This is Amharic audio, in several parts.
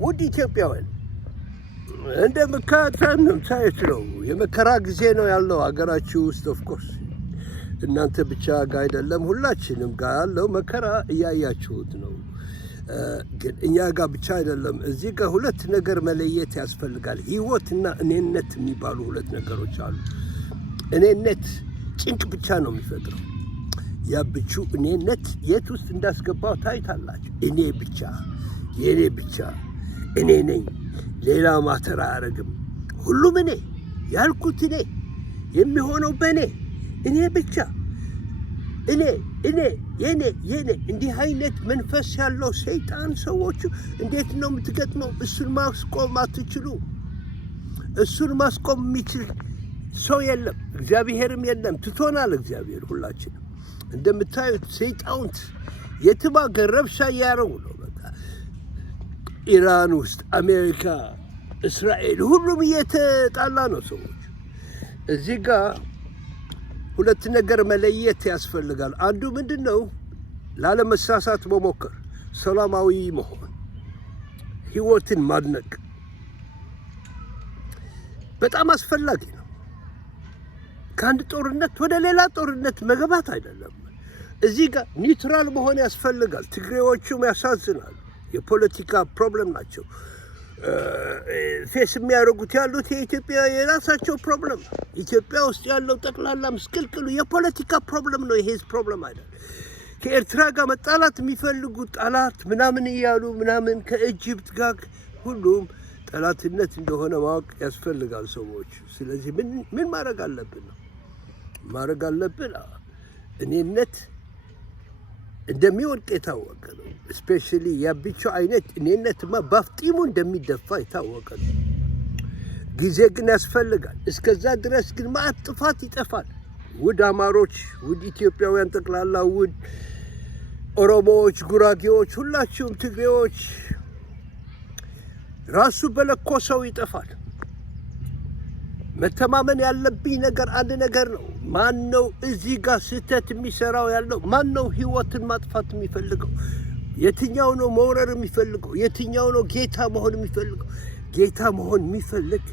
ውድ ኢትዮጵያውያን እንደምካታንም ሳይችለው የመከራ ጊዜ ነው ያለው ሀገራችሁ ውስጥ ኦፍ ኮርስ እናንተ ብቻ ጋር አይደለም ሁላችንም ጋር ያለው መከራ እያያችሁት ነው። ግን እኛ ጋር ብቻ አይደለም። እዚህ ጋር ሁለት ነገር መለየት ያስፈልጋል። ህይወትና እኔነት የሚባሉ ሁለት ነገሮች አሉ። እኔነት ጭንቅ ብቻ ነው የሚፈጥረው። ያብቹ እኔነት የት ውስጥ እንዳስገባው ታይታላችሁ። እኔ ብቻ የኔ ብቻ እኔ ነኝ፣ ሌላ ማተር አያደርግም። ሁሉም እኔ ያልኩት እኔ የሚሆነው በእኔ እኔ ብቻ እኔ የኔ እንዲህ አይነት መንፈስ ያለው ሰይጣን ሰዎቹ እንዴት ነው የምትገጥመው? እሱን ማስቆም አትችሉ። እሱን ማስቆም የሚችል ሰው የለም፣ እግዚአብሔርም የለም። ትቶናል እግዚአብሔር። ሁላችንም እንደምታዩት ሰይጣን የትም አገር ረብሻ እያደረጉ ነው። በቃ ኢራን ውስጥ፣ አሜሪካ፣ እስራኤል ሁሉም እየተጣላ ነው ሰዎች። እዚህ ጋር ሁለት ነገር መለየት ያስፈልጋል። አንዱ ምንድነው? ላለመሳሳት መሞከር፣ ሰላማዊ መሆን፣ ህይወትን ማድነቅ በጣም አስፈላጊ ነው። ከአንድ ጦርነት ወደ ሌላ ጦርነት መግባት አይደለም። እዚህ ጋር ኒውትራል መሆን ያስፈልጋል። ትግሬዎቹም ያሳዝናሉ። የፖለቲካ ፕሮብለም ናቸው ፌስ የሚያደርጉት ያሉት። የኢትዮጵያ የራሳቸው ፕሮብለም፣ ኢትዮጵያ ውስጥ ያለው ጠቅላላ ምስቅልቅሉ የፖለቲካ ፕሮብለም ነው፣ የህዝብ ፕሮብለም አይደለም። ከኤርትራ ጋር መጣላት የሚፈልጉት ጠላት ምናምን እያሉ ምናምን ከኢጅፕት ጋር ሁሉም ጠላትነት እንደሆነ ማወቅ ያስፈልጋል ሰዎች። ስለዚህ ምን ማድረግ አለብን ነው ማድረግ አለብን። እኔነት እንደሚወድቅ የታወቀ ነው። ስፔሻሊ ያብቹ አይነት እኔነትማ ባፍጢሙ እንደሚደፋ የታወቀ ነው። ጊዜ ግን ያስፈልጋል። እስከዛ ድረስ ግን ማዕት ጥፋት ይጠፋል። ውድ አማሮች፣ ውድ ኢትዮጵያውያን ጠቅላላ፣ ውድ ኦሮሞዎች፣ ጉራጌዎች፣ ሁላችሁም ትግሬዎች፣ ራሱ በለኮሰው ይጠፋል። መተማመን ያለብኝ ነገር አንድ ነገር ነው። ማን ነው እዚህ ጋር ስህተት የሚሰራው ያለው? ማን ነው ህይወትን ማጥፋት የሚፈልገው? የትኛው ነው መውረር የሚፈልገው? የትኛው ነው ጌታ መሆን የሚፈልገው? ጌታ መሆን የሚፈልግ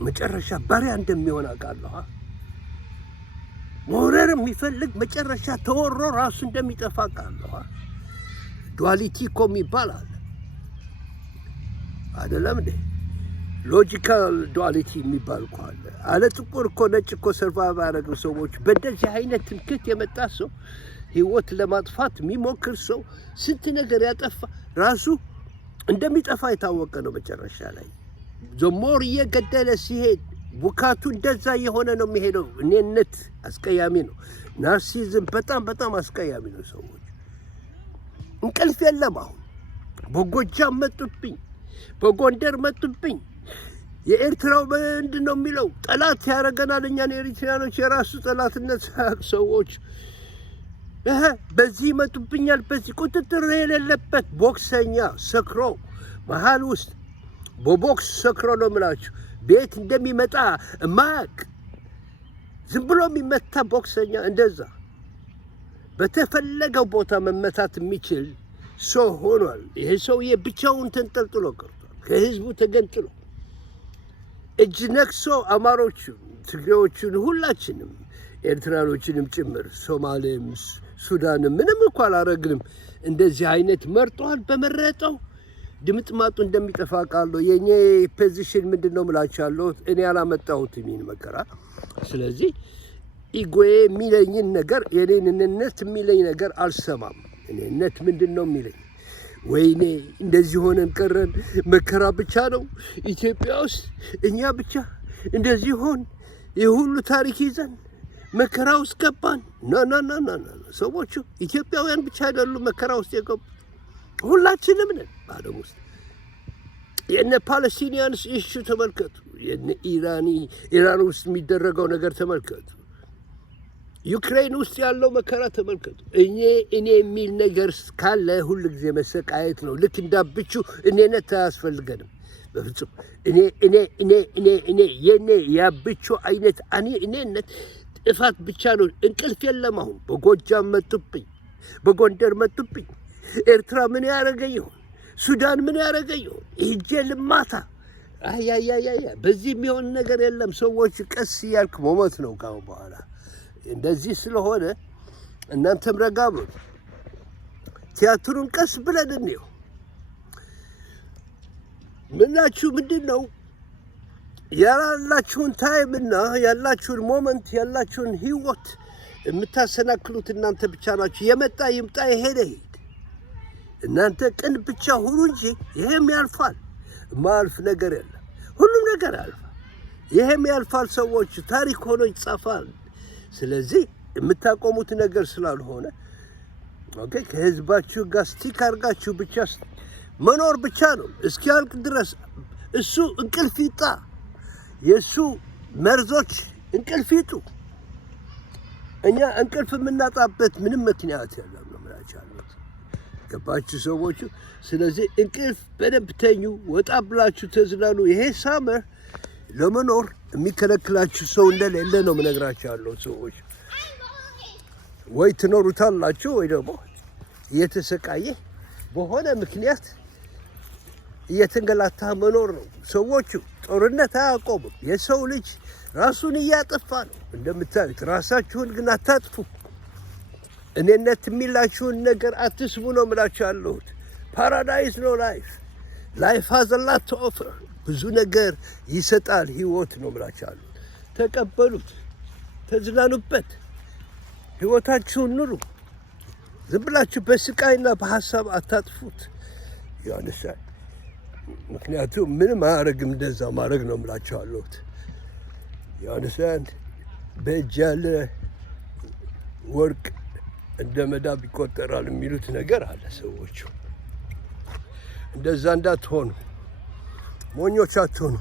መጨረሻ ባሪያ እንደሚሆን አውቃለሁ። መውረር የሚፈልግ መጨረሻ ተወሮ ራሱ እንደሚጠፋ አውቃለሁ። ዱዋሊቲ እኮ የሚባል አለ አይደለም እንዴ? ሎጂካል ዱዋሊቲ የሚባል እኮ አለ። አለ ጥቁር እኮ ነጭ እኮ ሰርቫይቭ ያደረገው ሰዎች። በእንደዚህ አይነት ትምክህት የመጣ ሰው፣ ህይወት ለማጥፋት የሚሞክር ሰው፣ ስንት ነገር ያጠፋ ራሱ እንደሚጠፋ የታወቀ ነው። መጨረሻ ላይ ዞሞር እየገደለ ሲሄድ ቡካቱ እንደዛ የሆነ ነው የሚሄደው። እኔነት አስቀያሚ ነው። ናርሲዝም በጣም አስቀያሚ ነው። ሰዎች እንቅልፍ የለም። አሁን በጎጃም መጡብኝ፣ በጎንደር መጡብኝ። የኤርትራው ምንድን ነው የሚለው? ጠላት ያደረገናል እኛን ኤሪትሪያኖች። የራሱ ጠላትነት ሰዎች በዚህ ይመጡብኛል። በዚህ ቁጥጥር የሌለበት ቦክሰኛ ሰክሮ መሀል ውስጥ በቦክስ ሰክሮ ነው የምላችሁ። ቤት እንደሚመጣ ማቅ ዝም ብሎ የሚመታ ቦክሰኛ እንደዛ በተፈለገው ቦታ መመታት የሚችል ሰው ሆኗል። ይሄ ሰውዬ ብቻውን ተንጠልጥሎ ቀርቷል፣ ከህዝቡ ተገንጥሎ እጅ ነክሶ አማሮቹ፣ ትግሬዎቹን፣ ሁላችንም ኤርትራኖችንም ጭምር ሶማሌም ሱዳንም ምንም እኮ አላረግንም። እንደዚህ አይነት መርጧል። በመረጠው ድምጥማጡ እንደሚጠፋ ቃለሁ። የእኔ ፖዚሽን ምንድን ነው ምላችኋለሁ? እኔ ያላመጣሁትም ይህን መከራ። ስለዚህ ኢጎዬ የሚለኝን ነገር፣ የኔንነት የሚለኝ ነገር አልሰማም። እኔነት ምንድን ነው የሚለኝ? ወይኔ እንደዚህ ሆነን ቀረን፣ መከራ ብቻ ነው ኢትዮጵያ ውስጥ፣ እኛ ብቻ እንደዚህ ሆን፣ የሁሉ ታሪክ ይዘን መከራ ውስጥ ገባን። ና ሰዎቹ ኢትዮጵያውያን ብቻ አይደሉም መከራ ውስጥ የገቡ፣ ሁላችንም ነን በዓለም ውስጥ። የነ ፓለስቲኒያንስ ኢሹ ተመልከቱ። የነ ኢራን ውስጥ የሚደረገው ነገር ተመልከቱ። ዩክሬን ውስጥ ያለው መከራ ተመልከቱ። እኔ የሚል ነገር ካለ ሁሉ ጊዜ መሰቃየት ነው። ልክ እንዳብቹ እኔነት አያስፈልገንም በፍጹም። እኔ የኔ ያብቹ አይነት እኔነት ጥፋት ብቻ ነው። እንቅልፍ የለም። አሁን በጎጃም መጡብኝ፣ በጎንደር መጡብኝ። ኤርትራ ምን ያደረገ ይሆን? ሱዳን ምን ያደረገኝ ሂጄ ልማታ አያያያያ በዚህ የሚሆን ነገር የለም። ሰዎች ቀስ እያልክ መሞት ነው ካሁን በኋላ። እንደዚህ ስለሆነ እናንተም ረጋ በሉ። ቲያትሩን ቀስ ብለን እንየው። ምናችሁ ምንድን ነው ያላችሁን ታይምና ያላችሁን ሞመንት ያላችሁን ህይወት የምታሰናክሉት እናንተ ብቻ ናችሁ። የመጣ ይምጣ የሄደ ሄድ። እናንተ ቅን ብቻ ሁኑ እንጂ ይሄም ያልፋል። ማልፍ ነገር የለም። ሁሉም ነገር ያልፋል። ይሄም ያልፋል። ሰዎች ታሪክ ሆኖ ይጻፋል። ስለዚህ የምታቆሙት ነገር ስላልሆነ ኦኬ ከህዝባችሁ ጋር ስቲክ አድርጋችሁ ብቻ መኖር ብቻ ነው እስኪያልቅ ድረስ። እሱ እንቅልፍ ይጣ፣ የእሱ መርዞች እንቅልፍ ይጡ። እኛ እንቅልፍ የምናጣበት ምንም ምክንያት የለም ነው የምላችሁ። ገባችሁ ሰዎቹ? ስለዚህ እንቅልፍ በደንብ ተኙ፣ ወጣ ብላችሁ ተዝናኑ። ይሄ ሳመር ለመኖር የሚከለክላችሁ ሰው እንደሌለ ነው የምነግራችሁ ያለው ሰዎች። ወይ ትኖሩታላችሁ ወይ ደግሞ እየተሰቃየ በሆነ ምክንያት እየተንገላታ መኖር ነው። ሰዎቹ ጦርነት አያቆምም። የሰው ልጅ ራሱን እያጠፋ ነው እንደምታዩት። ራሳችሁን ግን አታጥፉ። እኔነት የሚላችሁን ነገር አትስሙ ነው የምላችሁ ያለሁት። ፓራዳይስ ነው ላይፍ። ላይፍ ሃዝ አ ሎት ቱ ኦፈር። ብዙ ነገር ይሰጣል ህይወት ነው የምላችሁ ያለሁት። ተቀበሉት፣ ተዝናኑበት፣ ህይወታችሁን ኑሩ። ዝም ብላችሁ በስቃይና በሀሳብ አታጥፉት። ያነሳል። ምክንያቱም ምንም አያደርግም። እንደዛ ማድረግ ነው የምላችሁ ያለሁት። ያነሳል። በእጅ ያለ ወርቅ እንደ መዳብ ይቆጠራል የሚሉት ነገር አለ ሰዎቹ። እንደዛ እንዳትሆኑ፣ ሞኞች አትሆኑ።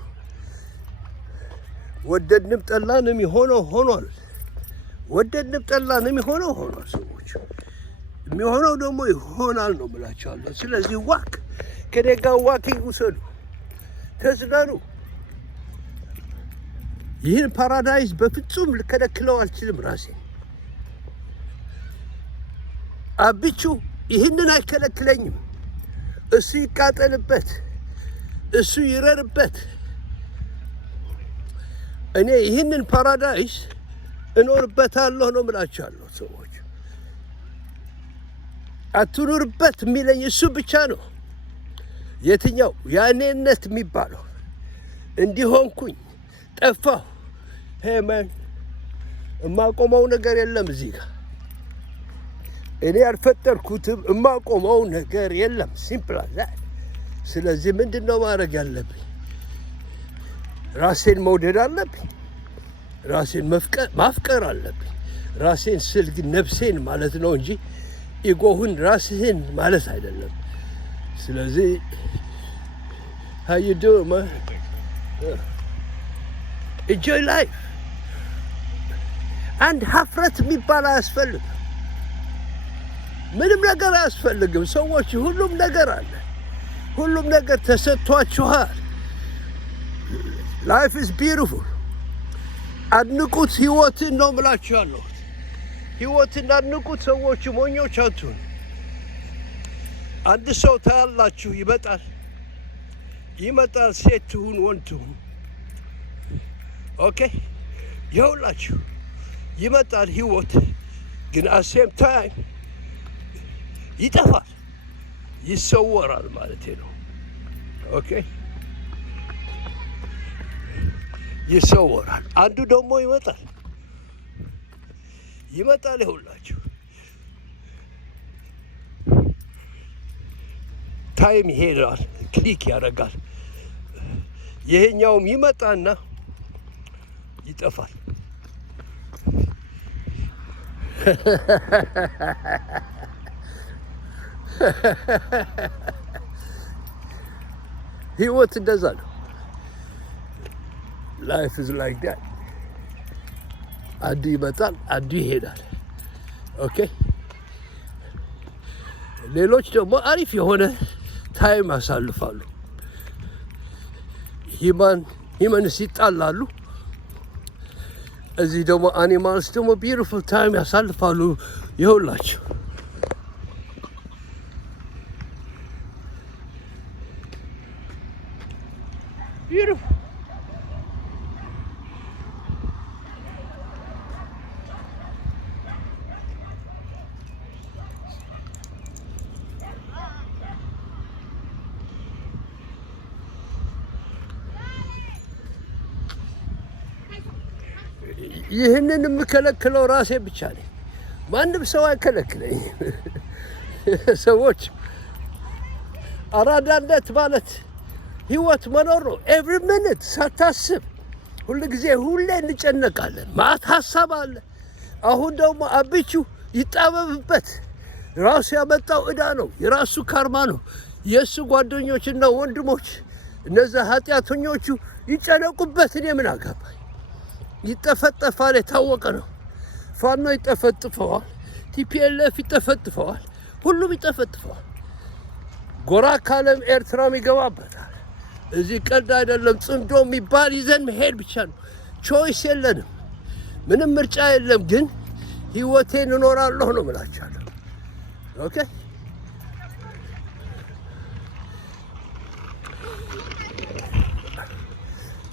ወደድንም ጠላንም የሆነው ሆኗል። ወደድንም ጠላንም የሆነው ሆኗል። ሰዎች የሚሆነው ደግሞ ይሆናል ነው ብላችኋለሁ። ስለዚህ ዋክ ከኔ ጋር ዋኪንግ ውሰዱ፣ ተዝናኑ። ይህን ፓራዳይዝ በፍጹም ልከለክለው አልችልም ራሴ። አብቹ ይህንን አይከለክለኝም። እሱ ይቃጠልበት፣ እሱ ይረርበት። እኔ ይህንን ፓራዳይስ እኖርበታለሁ ነው የምላችኋለሁ። ሰዎች አትኑርበት የሚለኝ እሱ ብቻ ነው። የትኛው ያኔነት የሚባለው እንዲሆንኩኝ ጠፋሁ። ሄመን የማቆመው ነገር የለም እዚህ ጋር። እኔ ያልፈጠርኩትም የማቆመው ነገር የለም። ሲምፕል አዛት። ስለዚህ ምንድን ነው ማድረግ ያለብኝ? ራሴን መውደድ አለብኝ። ራሴን ማፍቀር አለብኝ። ራሴን ስል ግን ነፍሴን ማለት ነው እንጂ ኢጎህን ራስህን ማለት አይደለም። ስለዚህ how you doing man? Enjoy life. አንድ ሀፍረት የሚባል አያስፈልግም። ምንም ነገር አያስፈልግም። ሰዎች ሁሉም ነገር አለ። ሁሉም ነገር ተሰጥቷችኋል። ላይፍ ኢዝ ቢዩቲፉል። አድንቁት ህይወትን ነው የምላችሁ ያለሁት። ህይወትን አድንቁት። ሰዎች ሞኞች አትሁኑ። አንድ ሰው ታያላችሁ፣ ይመጣል፣ ሴት ትሁን ወንድ ትሁን፣ ኦኬ ይኸውላችሁ ይመጣል። ህይወት ግን አሴም ታይም ይጠፋል፣ ይሰወራል ማለት ነው። ኦኬ ይሰወራል። አንዱ ደግሞ ይመጣል፣ ይኸውላችሁ ታይም ይሄዳል፣ ክሊክ ያደርጋል። ይሄኛውም ይመጣና ይጠፋል። ህይወት እንደዛ ነው። ላይፍ ኢዝ ላይክ ዳት። አንዱ ይመጣል፣ አንዱ ይሄዳል። ኦኬ ሌሎች ደግሞ አሪፍ የሆነ ታይም ያሳልፋሉ። ሂማንስ ይጣላሉ። እዚህ ደግሞ አኒማልስ ደግሞ ቢዩቲፉል ታይም ያሳልፋሉ። ይኸውላችሁ Beautiful. ይህንን የምከለክለው ራሴ ብቻ ነኝ። ማንም ሰው አይከለክለኝ። ሰዎች አራዳነት ማለት ህይወት መኖር ነው። ኤቭሪ ሚኒት ሳታስብ ሁሉ ጊዜ ሁሌ እንጨነቃለን። ማት ሀሳብ አለ። አሁን ደግሞ አብቹ ይጣበብበት። ራሱ ያመጣው ዕዳ ነው። የራሱ ካርማ ነው። የእሱ ጓደኞችና ወንድሞች እነዛ ኃጢአተኞቹ ይጨነቁበት። እኔ ምን አገባኝ? ይጠፈጠፋል። የታወቀ ነው። ፋኖ ይጠፈጥፈዋል። ቲፒኤልኤፍ ይጠፈጥፈዋል። ሁሉም ይጠፈጥፈዋል። ጎራ ካለም ኤርትራም ይገባበታል። እዚህ ቀልድ አይደለም። ጽንዶ የሚባል ይዘን መሄድ ብቻ ነው። ቾይስ የለንም። ምንም ምርጫ የለም። ግን ህይወቴን እኖራለሁ ነው የምላችኋለሁ። ኦኬ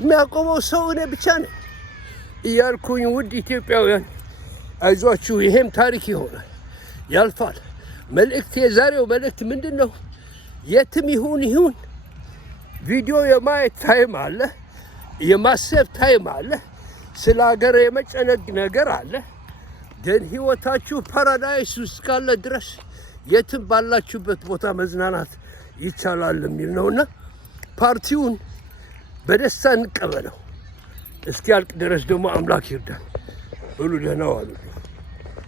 የሚያቆመው ሰው እኔ ብቻ ነኝ እያልኩኝ ውድ ኢትዮጵያውያን አይዟችሁ፣ ይሄም ታሪክ ይሆናል፣ ያልፋል። መልእክት የዛሬው መልእክት ምንድን ነው? የትም ይሁን ቪዲዮ የማየት ታይም አለ፣ የማሰብ ታይም አለ፣ ስለ ሀገር የመጨነቅ ነገር አለ። ግን ህይወታችሁ ፓራዳይስ ውስጥ ካለ ድረስ የትም ባላችሁበት ቦታ መዝናናት ይቻላል የሚል ነውና ፓርቲውን በደስታ እንቀበለው። እስኪያልቅ ድረስ ደግሞ አምላክ ይርዳን። ሁሉ ደህና ዋሉ።